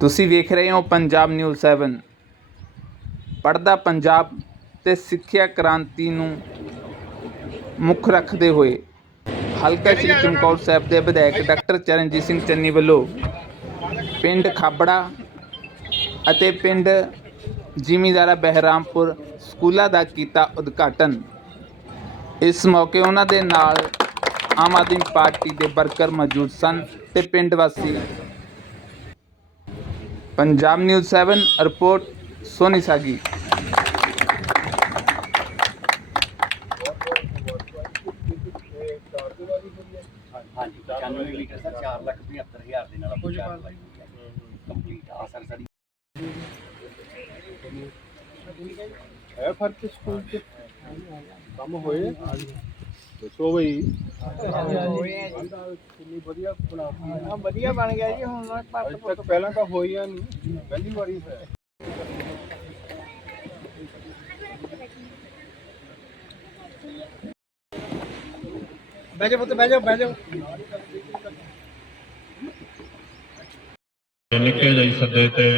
ਤੁਸੀਂ ਵੇਖ ਰਹੇ ਹੋ ਪੰਜਾਬ ਨਿਊਜ਼ 7 ਪੜਦਾ ਪੰਜਾਬ ਤੇ ਸਿੱਖਿਆ ਕ੍ਰਾਂਤੀ ਨੂੰ ਮੁੱਖ ਰੱਖਦੇ ਹੋਏ ਹਲਕਾ ਸ੍ਰੀ ਚਮਕੌਰ ਸਾਹਿਬ ਦੇ ਵਿਧਾਇਕ ਡਾਕਟਰ ਚਰਨਜੀਤ ਸਿੰਘ ਚੰਨੀ ਵੱਲੋਂ ਪਿੰਡ ਖਾਬੜਾ ਅਤੇ ਪਿੰਡ ਜ਼ਿਮੀਂਦਾਰਾ ਬਹਿਰਾਮਪੁਰ ਸਕੂਲਾਂ ਦਾ ਕੀਤਾ ਉਦਘਾਟਨ। ਇਸ ਮੌਕੇ ਉਹਨਾਂ ਦੇ ਨਾਲ ਆਮ ਆਦਮੀ ਪਾਰਟੀ ਦੇ ਵਰਕਰ ਮੌਜੂਦ ਸਨ ਤੇ ਪਿੰਡ ਵਾਸੀ ਚਾਰ ਲਾਈ ਕੰਪਲੀਟ ਆ ਸਰ ਸਾਡੀ ਹੈ ਫ਼ਰਕ ਸਕੂਲ ਚ ਕੰਮ ਹੋਏ ਦੱਸੋ ਬਈ। ਕਿੰਨੀ ਵਧੀਆ ਬਣਾਤੀ ਹੈ ਵਧੀਆ ਬਣ ਗਿਆ ਜੀ ਹੁਣ ਨਾ ਅੱਜ ਤੱਕ ਪਹਿਲਾਂ ਤਾਂ ਹੋਈਆਂ ਨਹੀਂ ਪਹਿਲੀ ਵਾਰੀ ਹੈ ਬਹਿ ਜਾ ਪੁੱਤ ਬਹਿ ਜਾ ਬਹਿ ਜਾ। ਲਿਖੇ ਜਾਈ ਸੱਦੇ ਤੇ।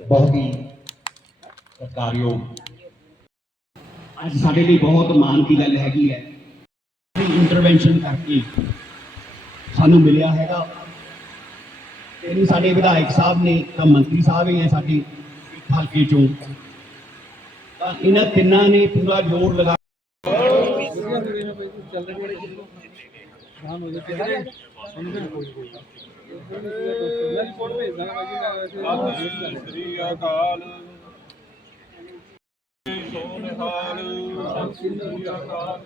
ਬਹੁਤ ਹੀ ਸਤਿਕਾਰਯੋਗ ਅੱਜ ਸਾਡੇ ਲਈ ਬਹੁਤ ਮਾਣ ਦੀ ਗੱਲ ਹੈਗੀ ਹੈ। ਇੰਟਰਵੈਂਸ਼ਨ ਕਰਕੇ ਸਾਨੂੰ ਮਿਲਿਆ ਹੈਗਾ। ਤੇ ਸਾਡੇ ਵਿਧਾਇਕ ਸਾਹਿਬ ਨੇ, ਤਾਂ ਮੰਤਰੀ ਸਾਹਿਬ ਹੀ ਹੈ ਸਾਡੇ ਹਲਕੇ ਚੋਂ। ਤਾਂ ਇਹਨਾਂ ਤਿੰਨਾਂ ਨੇ ਪੂਰਾ ਜ਼ੋਰ ਲਗਾ ਸ੍ਰੀ ਅਕਾਲ। ਸੋਨਹਾਲ ਸ੍ਰੀ ਅਕਾਲ।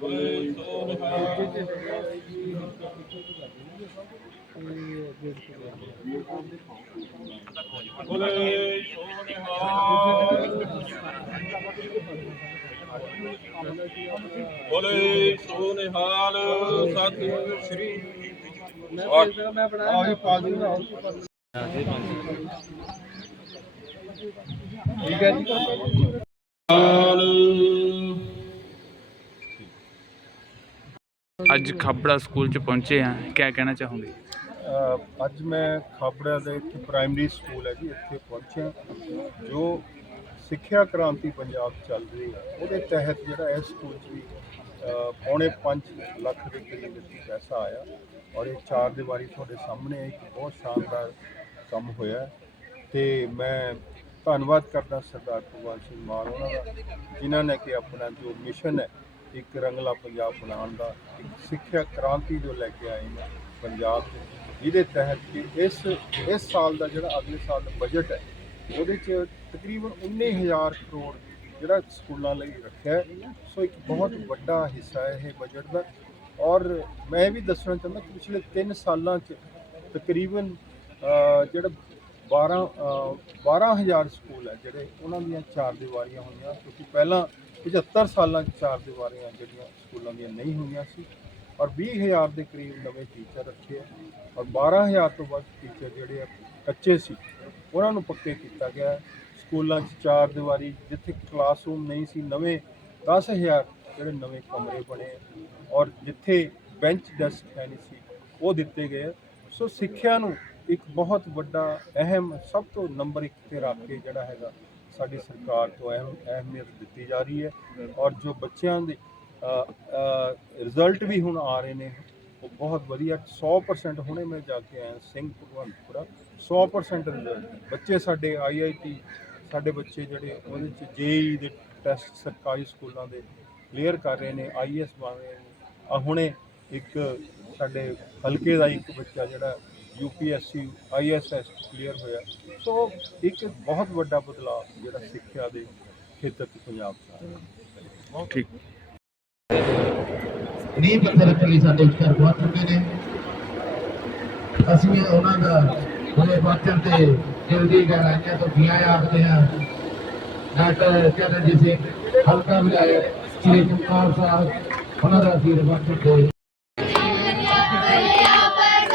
ਬੋਲੇ ਸੋਨਹਾਲ। ਬੋਲੇ ਸੋਨਹਾਲ। ਬੋਲੇ ਸੋਨਹਾਲ ਸਤਿ ਸ੍ਰੀ ਮੈਂ ਬਣਾ ਆਹੀ ਪਾ ਦੂੰਗਾ ਠੀਕ ਹੈ ਜੀ। ਅੱਜ ਖਾਬੜਾ ਸਕੂਲ ਚ ਪਹੁੰਚੇ ਆ। ਕੀ ਕਹਿਣਾ ਚਾਹੋਗੇ? ਅੱਜ ਮੈਂ ਖਾਬੜਾ ਦੇ ਇੱਕ ਪ੍ਰਾਇਮਰੀ ਸਕੂਲ ਹੈ ਜੀ ਇੱਥੇ ਪਹੁੰਚਿਆ। ਜੋ ਸਿੱਖਿਆ ਕ੍ਰਾਂਤੀ ਪੰਜਾਬ ਚੱਲ ਰਹੀ ਹੈ ਉਹਦੇ ਤਹਿਤ ਜਿਹੜਾ ਇਸ ਸਕੂਲ 'ਚ ਵੀ ਪੌਣੇ 5 ਲੱਖ ਦੇ ਕਰੀਬ ਪੈਸਾ ਆਇਆ। ਔਰ ਇਹ ਚਾਰ ਦੀਵਾਰੀ ਤੁਹਾਡੇ ਸਾਹਮਣੇ ਇੱਕ ਬਹੁਤ ਸ਼ਾਨਦਾਰ ਕੰਮ ਹੋਇਆ ਤੇ ਮੈਂ ਧੰਨਵਾਦ ਕਰਦਾ ਸਰਦਾਰ ਭਗਵੰਤ ਸਿੰਘ ਮਾਨ ਉਹਨਾਂ ਦਾ, ਜਿਨ੍ਹਾਂ ਨੇ ਕਿ ਆਪਣਾ ਜੋ ਮਿਸ਼ਨ ਹੈ, ਇੱਕ ਰੰਗਲਾ ਪੰਜਾਬ ਬਣਾਉਣ ਦਾ, ਇੱਕ ਸਿੱਖਿਆ ਕ੍ਰਾਂਤੀ ਜੋ ਲੈ ਕੇ ਆਏ ਨੇ ਪੰਜਾਬ 'ਚ ਜਿਹਦੇ ਤਹਿਤ ਕਿ ਇਸ ਇਸ ਸਾਲ ਦਾ ਜਿਹੜਾ ਅਗਲੇ ਸਾਲ ਦਾ ਬਜਟ ਹੈ, ਉਹਦੇ 'ਚ ਤਕਰੀਬਨ 19000 ਕਰੋੜ ਜਿਹੜਾ ਸਕੂਲਾਂ ਲਈ ਰੱਖਿਆ ਸੋ ਇੱਕ ਬਹੁਤ ਵੱਡਾ ਹਿੱਸਾ ਹੈ ਇਹ ਬਜਟ ਦਾ। ਔਰ ਮੈਂ ਇਹ ਵੀ ਦੱਸਣਾ ਚਾਹੁੰਦਾ ਕਿ ਪਿਛਲੇ 3 ਸਾਲਾਂ 'ਚ ਤਕਰੀਬਨ ਜਿਹੜਾ 12 ਅ, 12000 ਸਕੂਲ ਹੈ ਜਿਹੜੇ ਉਹਨਾਂ ਦੀਆਂ ਚਾਰ ਦੀਵਾਰੀਆਂ ਹੋਈਆਂ ਕਿਉਂਕਿ ਪਹਿਲਾਂ 75 ਸਾਲਾਂ 'ਚ ਚਾਰ ਦੀਵਾਰੀਆਂ ਜਿਹੜੀਆਂ ਸਕੂਲਾਂ ਦੀਆਂ ਨਹੀਂ ਹੋਈਆਂ ਸੀ ਔਰ 20000 ਦੇ ਕਰੀਬ ਨਵੇਂ ਟੀਚਰ ਰੱਖੇ ਆ ਔਰ 12000 ਤੋਂ ਵੱਧ ਟੀਚਰ ਜਿਹੜੇ ਆ ਕੱਚੇ ਸੀ ਉਹਨਾਂ ਨੂੰ ਪੱਕੇ ਕੀਤਾ ਗਿਆ ਸਕੂਲਾਂ 'ਚ ਚਾਰ ਦੀਵਾਰੀ ਜਿੱਥੇ ਕਲਾਸਰੂਮ ਨਹੀਂ ਸੀ ਨਵੇਂ 10000 ਜਿਹੜੇ ਨਵੇਂ ਕਮਰੇ ਬਣੇ ਔਰ ਜਿੱਥੇ ਬੈਂਚ ਡੈਸਕ ਹੈ ਨਹੀਂ ਸੀ ਉਹ ਦਿੱਤੇ ਗਏ ਸੋ ਸਿੱਖਿਆ ਨੂੰ ਇੱਕ ਬਹੁਤ ਵੱਡਾ, ਅਹਿਮ, ਸਭ ਤੋਂ ਨੰਬਰ ਇੱਕ ਤੇ ਰੱਖ ਕੇ ਜਿਹੜਾ ਹੈਗਾ ਸਾਡੀ ਸਰਕਾਰ ਤੋਂ ਅਹਿਮ ਅਹਿਮੀਅਤ ਦਿੱਤੀ ਜਾ ਰਹੀ ਹੈ। ਔਰ ਜੋ ਬੱਚਿਆਂ ਦੇ ਰਿਜ਼ਲਟ ਵੀ ਹੁਣ ਆ ਰਹੇ ਨੇ, ਉਹ ਬਹੁਤ ਵਧੀਆ 100% ਹੁਣੇ ਮੈਂ ਜਾ ਕੇ ਆਇਆ, ਸਿੰਘ ਭਗਵੰਤਪੁਰਾ 100% ਰਿਜ਼ਲਟ ਬੱਚੇ ਸਾਡੇ ਆਈਆਈਟੀ ਸਾਡੇ ਬੱਚੇ ਜਿਹੜੇ ਉਹਦੇ ਚ ਜੇਈ ਦੇ ਟੈਸਟ ਸਰਕਾਰੀ ਸਕੂਲਾਂ ਦੇ ਕਲੀਅਰ ਕਰ ਰਹੇ ਨੇ ਆਈਐਸ ਬਣ ਰਹੇ ਨੇ। ਆ ਹੁਣੇ ਇੱਕ ਸਾਡੇ ਹਲਕੇ ਦਾ ਇੱਕ ਬੱਚਾ ਜਿਹੜਾ ਯੂਪੀਐਸਸੀ ਆਈਐਸਐਸ ਕਲੀਅਰ ਹੋਇਆ। ਸੋ ਇੱਕ ਬਹੁਤ ਵੱਡਾ ਬਦਲਾਅ ਜਿਹੜਾ ਸਿੱਖਿਆ ਦੇ ਖੇਤਰ 'ਚ ਪੰਜਾਬ 'ਚ ਆਇਆ। ਠੀਕ। ਨੀਂਹ ਪੱਥਰ ਲਈ ਸਾਡੇ ਵਿਚਕਾਰ ਪਹੁੰਚ ਚੁੱਕੇ ਨੇ। ਅਸੀਂ ਉਹਨਾਂ ਦਾ ਬੜੇ ਬਾਚਰ ਤੇ ਦਿਲ ਦੀ ਗਹਿਰਾਈਆਂ ਤੋਂ ਜੀਆਂ ਆਖਦੇ ਹਾਂ। ਡਾਕਟਰ ਚਰਨਜੀਤ ਸਿੰਘ ਹਲਕਾ ਵਿਧਾਇਕ ਸ਼੍ਰੀ ਚਮਕੌਰ ਸਾਹਿਬ ਉਹਨਾਂ ਦਾ ਅਸ਼ੀਰਵਾਦ ਚੁੱਕੇ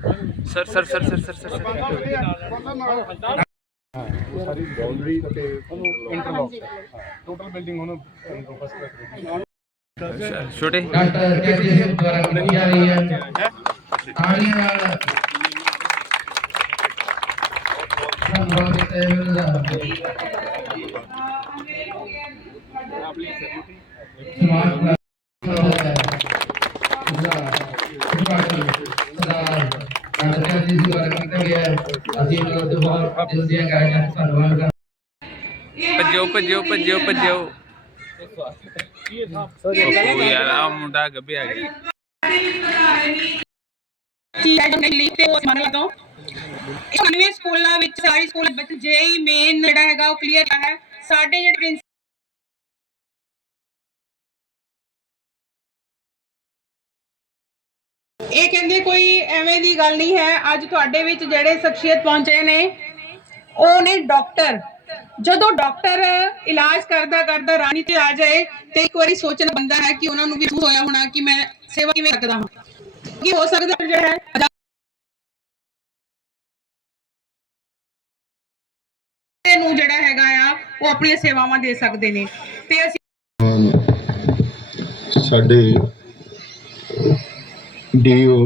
sir sir sir sir sir sir ਸਾਰੀ ਬਾਉਂਡਰੀ ਤੇ ਇੰਟਰਲੌਕ ਟੋਟਲ ਬਿਲਡਿੰਗ ਹੁਣ ਫਸਟ ਤੱਕ ਛੋਟੇ ਡਾਕਟਰ ਕੇਜੀ ਸਿੰਘ ਦੁਆਰਾ ਕੀਤੀ ਜਾ ਰਹੀ ਹੈ ਤਾੜੀਆਂ ਨਾਲ ਸੰਬੋਧਿਤ ਸਮਾਜ ਅਸੀਂ ਉਹਨਾਂ ਤੋਂ ਬਹੁਤ ਦਿਲ ਦੀਆਂ ਗਾਇਆਂ ਭੱਜੋ ਭੱਜੋ ਭੱਜੋ ਭੱਜੋ। ਉਹ ਯਾਰ ਆ ਮੁੰਡਾ ਗੱਬੇ ਆ ਗਿਆ। ਤੇ ਉਹ ਮੰਨ ਲਗਾ ਇਕਨਵੇਂ ਸਕੂਲਾਂ ਵਿੱਚ ਸਾਰੀ ਸਕੂਲ ਵਿੱਚ ਜੇਈ ਮੇਨ ਜਿਹੜਾ ਹੈਗਾ ਉਹ ਕਲੀਅਰ ਹੈ ਸਾਡੇ ਜਿਹੜੇ ਪ੍ਰਿੰਸ ਇਹ ਕਹਿੰਦੇ ਕੋਈ ਐਵੇਂ ਦੀ ਗੱਲ ਨਹੀਂ ਹੈ। ਅੱਜ ਤੁਹਾਡੇ ਵਿੱਚ ਜਿਹੜੇ ਸ਼ਖਸੀਅਤ ਪਹੁੰਚੇ ਨੇ ਉਹ ਨੇ ਡਾਕਟਰ। ਜਦੋਂ ਡਾਕਟਰ ਇਲਾਜ ਕਰਦਾ ਕਰਦਾ ਰਾਣੀ ਤੇ ਆ ਜਾਏ, ਤੇ ਇੱਕ ਵਾਰੀ ਸੋਚਣਾ ਬੰਦਾ ਹੈ ਕਿ ਉਹਨਾਂ ਨੂੰ ਵੀ ਹੋਇਆ ਹੋਣਾ ਕਿ ਮੈਂ ਸੇਵਾ ਕਿਵੇਂ ਕਰਦਾ ਹਾਂ। ਕੀ ਹੋ ਸਕਦਾ ਜਿਹੜਾ ਹੈ ਨੂੰ ਜਿਹੜਾ ਹੈਗਾ ਆ, ਉਹ ਆਪਣੀਆਂ ਸੇਵਾਵਾਂ ਦੇ ਸਕਦੇ ਨੇ। ਤੇ ਅਸੀਂ ਸਾਡੇ ਡੀਓ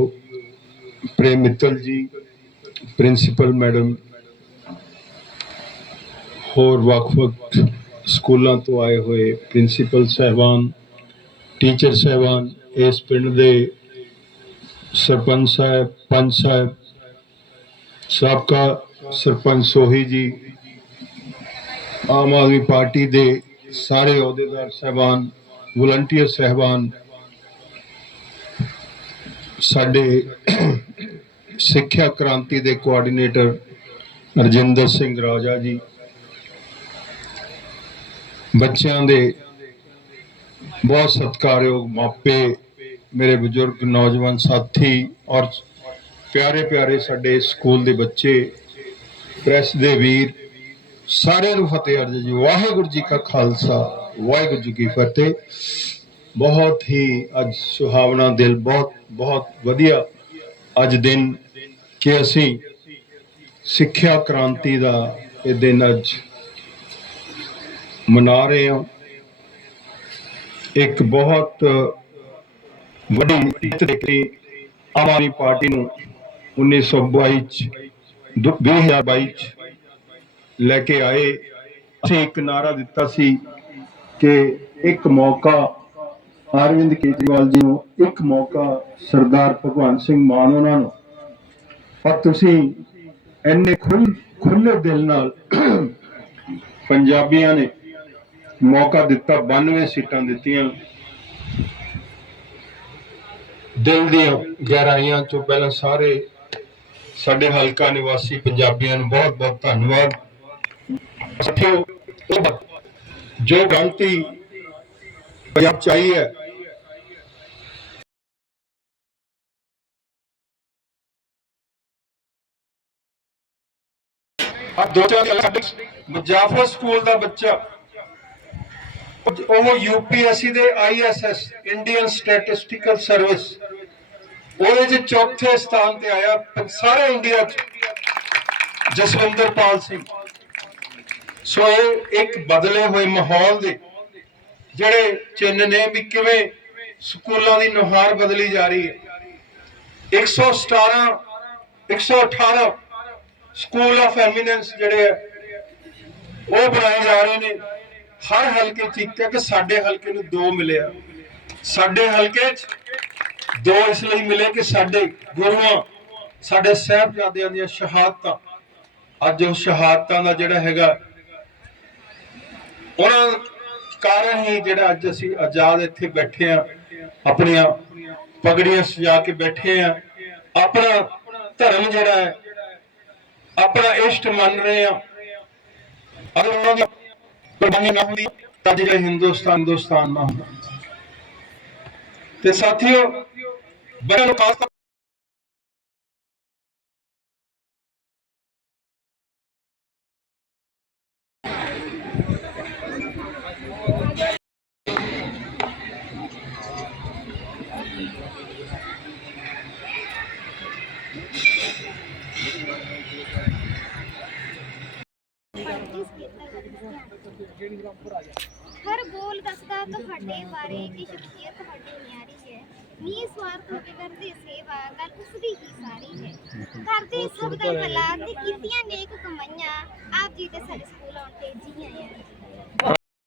ਪ੍ਰੇਮ ਮਿੱਤਲ ਜੀ, ਪ੍ਰਿੰਸੀਪਲ ਮੈਡਮ ਹੋਰ ਵੱਖ-ਵੱਖ ਸਕੂਲਾਂ ਤੋਂ ਆਏ ਹੋਏ ਪ੍ਰਿੰਸੀਪਲ ਸਹਿਬਾਨ, ਟੀਚਰ ਸਹਿਬਾਨ, ਇਸ ਪਿੰਡ ਦੇ ਸਰਪੰਚ ਸਾਹਿਬ, ਪੰਚ ਸਾਹਿਬ, ਸਾਬਕਾ ਸਰਪੰਚ ਸੋਹੀ ਜੀ, ਆਮ ਆਦਮੀ ਪਾਰਟੀ ਦੇ ਸਾਰੇ ਅਹੁਦੇਦਾਰ ਸਹਿਬਾਨ, ਵਲੰਟੀਅਰ ਸਹਿਬਾਨ, ਸਾਡੇ ਸਿੱਖਿਆ ਕ੍ਰਾਂਤੀ ਦੇ ਕੋਆਰਡੀਨੇਟਰ ਰਜਿੰਦਰ ਸਿੰਘ ਰਾਜਾ ਜੀ ਬੱਚਿਆਂ ਦੇ ਬਹੁਤ ਸਤਿਕਾਰਯੋਗ ਮਾਪੇ, ਮੇਰੇ ਬਜ਼ੁਰਗ ਨੌਜਵਾਨ ਸਾਥੀ ਔਰ ਪਿਆਰੇ ਪਿਆਰੇ ਸਾਡੇ ਸਕੂਲ ਦੇ ਬੱਚੇ, ਪ੍ਰੈਸ ਦੇ ਵੀਰ, ਸਾਰਿਆਂ ਨੂੰ ਫਤਿਹ ਅਰਜ ਜੀ। ਵਾਹਿਗੁਰੂ ਜੀ ਕਾ ਖਾਲਸਾ, ਵਾਹਿਗੁਰੂ ਜੀ ਕੀ ਫਤਿਹ। ਬਹੁਤ ਹੀ ਅੱਜ ਸੁਹਾਵਣਾ ਦਿਲ, ਬਹੁਤ ਬਹੁਤ ਵਧੀਆ ਅੱਜ ਦਿਨ ਕਿ ਅਸੀਂ ਸਿੱਖਿਆ ਕ੍ਰਾਂਤੀ ਦਾ ਇਹ ਦਿਨ ਅੱਜ ਮਨਾ ਰਹੇ ਹਾਂ। ਇੱਕ ਬਹੁਤ ਵੱਡੀ ਜਿੱਤ ਦੇ ਆਮ ਆਦਮੀ ਪਾਰਟੀ ਨੂੰ 1922 ਚ 2022 ਚ ਲੈ ਕੇ ਆਏ। ਅਸੀਂ ਇੱਕ ਨਾਰਾ ਦਿੱਤਾ ਸੀ ਕਿ ਇੱਕ ਮੌਕਾ ਅਰਵਿੰਦ ਕੇਜਰੀਵਾਲ ਜੀ ਨੂੰ, ਇੱਕ ਮੌਕਾ ਸਰਦਾਰ ਭਗਵੰਤ ਸਿੰਘ ਮਾਨ ਉਹਨਾਂ ਨੂੰ। ਪਰ ਤੁਸੀਂ ਇੰਨੇ ਖੁੱਲ ਖੁੱਲੇ ਦਿਲ ਨਾਲ ਪੰਜਾਬੀਆਂ ਨੇ ਮੌਕਾ ਦਿੱਤਾ 92 ਸੀਟਾਂ ਦਿੱਤੀਆਂ। ਦਿਲ ਦੀਆਂ ਗਹਿਰਾਈਆਂ ਚੋਂ ਪਹਿਲਾਂ ਸਾਰੇ ਸਾਡੇ ਹਲਕਾ ਨਿਵਾਸੀ ਪੰਜਾਬੀਆਂ ਨੂੰ ਬਹੁਤ ਬਹੁਤ ਧੰਨਵਾਦ। ਸਾਥੀਓ ਜੋ ਗਲਤੀ ਪੰਜਾਬ ਚ ਹੈ ਆ ਦੋ ਚਾਰ ਮੁਜ਼ਾਫਰ ਸਕੂਲ ਦਾ ਬੱਚਾ ਉਹ ਯੂਪੀਐਸਸੀ ਦੇ ਆਈਐਸਐਸ ਇੰਡੀਅਨ ਸਟੈਟਿਸਟੀਕਲ ਸਰਵਿਸ। ਉਹਦੇ ਚ ਚੌਥੇ ਸਥਾਨ ਤੇ ਆਇਆ ਸਾਰੇ ਇੰਡੀਆ ਚ, ਜਸਵਿੰਦਰਪਾਲ ਸਿੰਘ। ਸੋ ਇਹ ਇੱਕ ਬਦਲੇ ਹੋਏ ਮਾਹੌਲ ਦੇ, ਜਿਹੜੇ ਚਿੰਨ ਨੇ ਵੀ ਕਿਵੇਂ ਸਕੂਲਾਂ ਦੀ ਨੁਹਾਰ ਬਦਲੀ ਜਾ ਰਹੀ ਹੈ। 117 118 ਸਕੂਲ ਆਫ ਐਮੀਨੈਂਸ ਜਿਹੜੇ ਆ, ਉਹ ਬਣਾਏ ਜਾ ਰਹੇ ਨੇ। ਹਰ ਹਲਕੇ ਚ ਇੱਕ ਕਿ ਸਾਡੇ ਹਲਕੇ ਨੂੰ ਦੋ ਮਿਲਿਆ ਸਾਡੇ ਹਲਕੇ ਚ ਦੋ ਇਸ ਲਈ ਮਿਲੇ ਕਿ ਸਾਡੇ ਗੁਰੂਆਂ, ਸਾਡੇ ਸਾਹਿਬਜ਼ਾਦਿਆਂ ਦੀਆਂ ਸ਼ਹਾਦਤਾਂ। ਅੱਜ ਉਹ ਸ਼ਹਾਦਤਾਂ ਦਾ ਜਿਹੜਾ ਹੈਗਾ, ਉਹਨਾਂ ਕਾਰਨ ਹੀ ਜਿਹੜਾ ਅੱਜ ਅਸੀਂ ਆਜ਼ਾਦ ਇੱਥੇ ਬੈਠੇ ਆ ਆਪਣੀਆਂ ਪਗੜੀਆਂ ਸਜਾ ਕੇ ਬੈਠੇ ਆ ਆਪਣਾ ਧਰਮ ਜਿਹੜਾ ਹੈ, ਆਪਣਾ ਇਸ਼ਟ ਮੰਨ ਰਹੇ ਆ ਅਗਰ ਉਹਨਾਂ ਦੀ ਕੁਰਬਾਨੀ ਨਾ ਹੁੰਦੀ ਤਾਂ ਜਿਹੜਾ ਹਿੰਦੁਸਤਾਨ ਹਿੰਦੁਸਤਾਨ ਨਾ ਹੁੰਦਾ ਤੇ ਸਾਥੀਓ ਬੜਾ ਨੂੰ ਹਰ ਬੋਲ ਦੱਸਦਾ ਤੁਹਾਡੇ ਬਾਰੇ ਕਿ ਸ਼ਖਸੀਅਤ ਤੁਹਾਡੀ ਨਿਆਰੀ ਹੈ। ਨੀ ਸਵਾਰਥ ਹੋ ਕੇ ਕਰਦੇ ਸੇਵਾ ਗੱਲ ਉਸ ਦੀ ਹੀ ਸਾਰੀ ਹੈ। ਕਰਦੇ ਸਭ ਦਾ ਭਲਾ ਤੇ ਕੀਤੀਆਂ ਨੇਕ ਕਮਾਈਆਂ ਆਪ ਜੀ ਦੇ ਸਾਡੇ ਸਕੂਲ ਆਉਣ ਤੇ ਜੀਆਂ ਹੈ